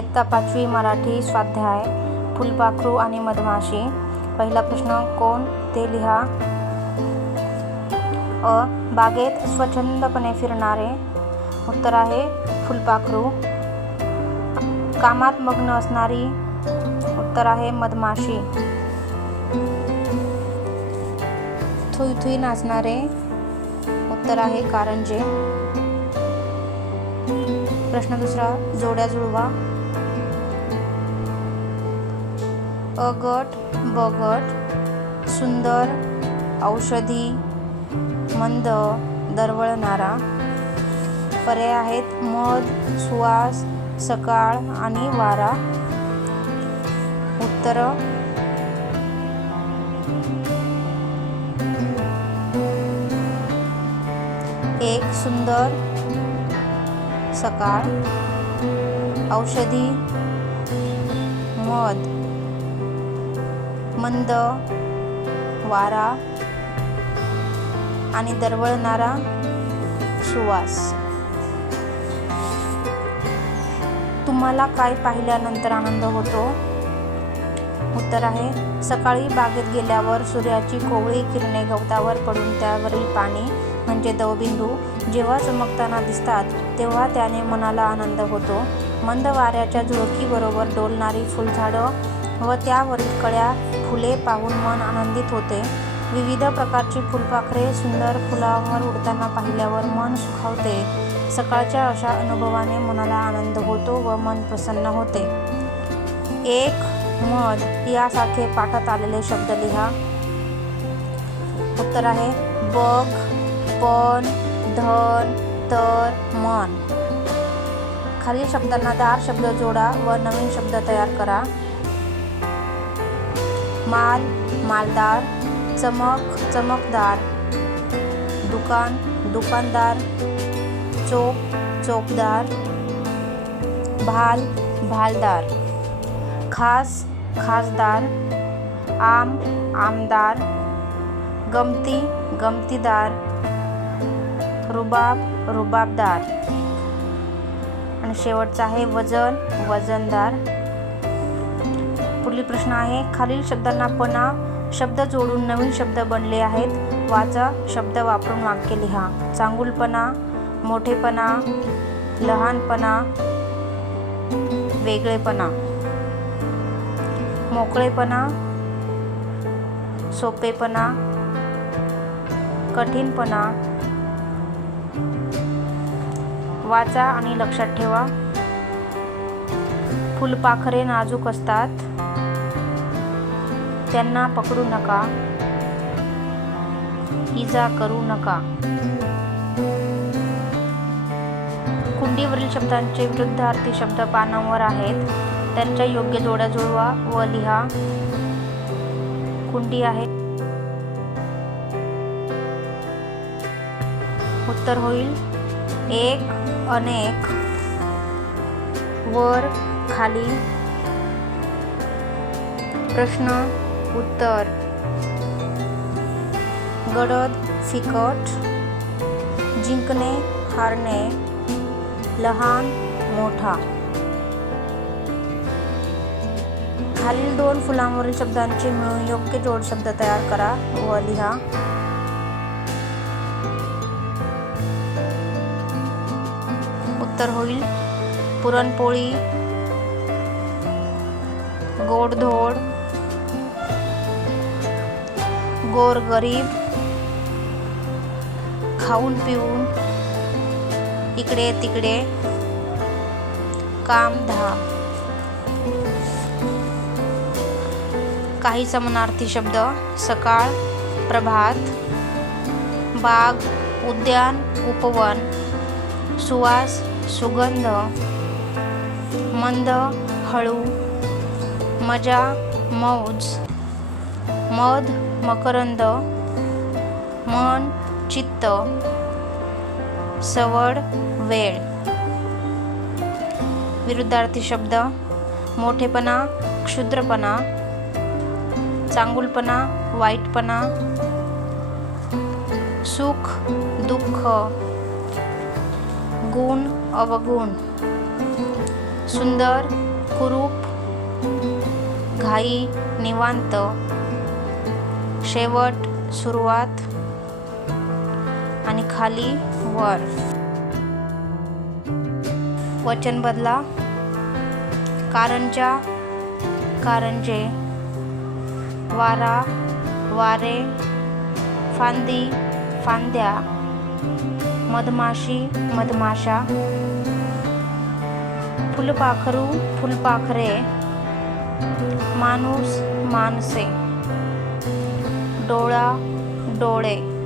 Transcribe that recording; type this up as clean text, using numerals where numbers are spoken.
इयत्ता 5वी मराठी स्वाध्याय फुलपाखरू आणि मधमाशी. पहिला प्रश्न, कोण ते लिहा. अ. बागेत स्वच्छंदपणे फिरणारे. उत्तर आहे फुलपाखरू. कामात मग्न असणारी. उत्तर आहे मधमाशी. Thuy Thuy नाचणारे. उत्तर आहे कारंजे. प्रश्न दुसरा, जोड्या जुळवा. अ गट ब गट. सुंदर, औषधी, मंद, दरवळणारा. पर्याय आहेत मध, सुवास, सकाळ आणि वारा. उत्तर एक, सुंदर, सकाळ, औषधी, मध, मंद, वारा आणि दरवळणारा सुवास. तुम्हाला काय पाहिल्यानंतर आनंद होतो? उत्तर आहे सकाळी बागेत गेल्यावर सूर्याची कोवळी किरणे गवतावर पडून त्यावरील पाणी म्हणजे दवबिंदू जेव्हा चमकताना दिसतात तेव्हा त्याने मनाला आनंद होतो. मंद वाऱ्याच्या झुळकीबरोबर डोलणारी फुलझाडं व त्यावरील कळ्या फुले पाहून मन आनंदित होते. विविध प्रकारची फुलपाखरे सुंदर फुलांवर उडताना पाहिल्यावर मन सुखावते. सकाळच्या अशा अनुभवाने मनाला आनंद होतो व मन प्रसन्न होते. एक, मध यासारखे पाठात आलेले शब्द लिहा. उत्तर आहे बघ, पण, धन, तर, मन. खालील शब्दांना 10 शब्द जोडा व नवीन शब्द तयार करा. माल, मालदार. चमक, चमकदार. दुकान, दुकानदार. चोप, चोपदार. भाल, भालदार. खास, खासदार. आम, आमदार. गमती, गमतीदार. रुबाब, रुबाबदार. आणि शेवटचा आहे वजन, वजनदार. पुढील प्रश्न आहे खालील शब्दांना पणा शब्द जोडून नवीन शब्द बनले आहेत. वाचा, शब्द वापरून वाक्य लिहा. चांगुलपणा, मोठेपणा, लहानपणा, वेगळेपणा. मोकळेपणा, सोपेपणा, कठीणपणा. वाचा आणि लक्षात ठेवा. फुलपाखरे नाजूक असतात. त्यांना पकडू नका. इजा करू नका. कुंडीवरील शब्दांचे विरुद्धार्थी शब्द पानांवर आहेत. त्यांच्या योग्य जोड्या जुळवा व लिहा. कुंडी आहे. उत्तर होईल एक, अनेक, वर, खाली. प्रश्न, उत्तर गडद, फिकट. जिंकणे, हारणे. लहान, मोठा. खालील 2 फुलांवरील शब्दांचे मिळून योग्य जोड शब्द तयार करा व लिहा. उत्तर होईल पुरणपोळी, गोडधोड, गोरगरीब. खाऊन पिऊन, इकडे तिकडे, काम धाम. काही समानार्थी शब्द सकाळ, प्रभात. बाग, उद्यान, उपवन. सुवास, सुगंध. मंद, हळू. मजा, मौज. मध, मकरंद. मन, चित्त. सवड, वेळ. विरुद्धार्थी शब्द मोठेपणा, क्षुद्रपणा. चांगुलपणा, वाईटपणा. सुख, दुःख. गुण, अवगुण. सुंदर, कुरूप, घाई, निवांत, शेवट, सुरुवात आणि खाली वर. वचन बदला. कारंजा, कारंजे, वारा, वारे, फांदी, फांद्या, मधमाशी, मधमाशा, फुलपाखरू, फुलपाखरे, माणूस, माणसे, डोळा, डोळे.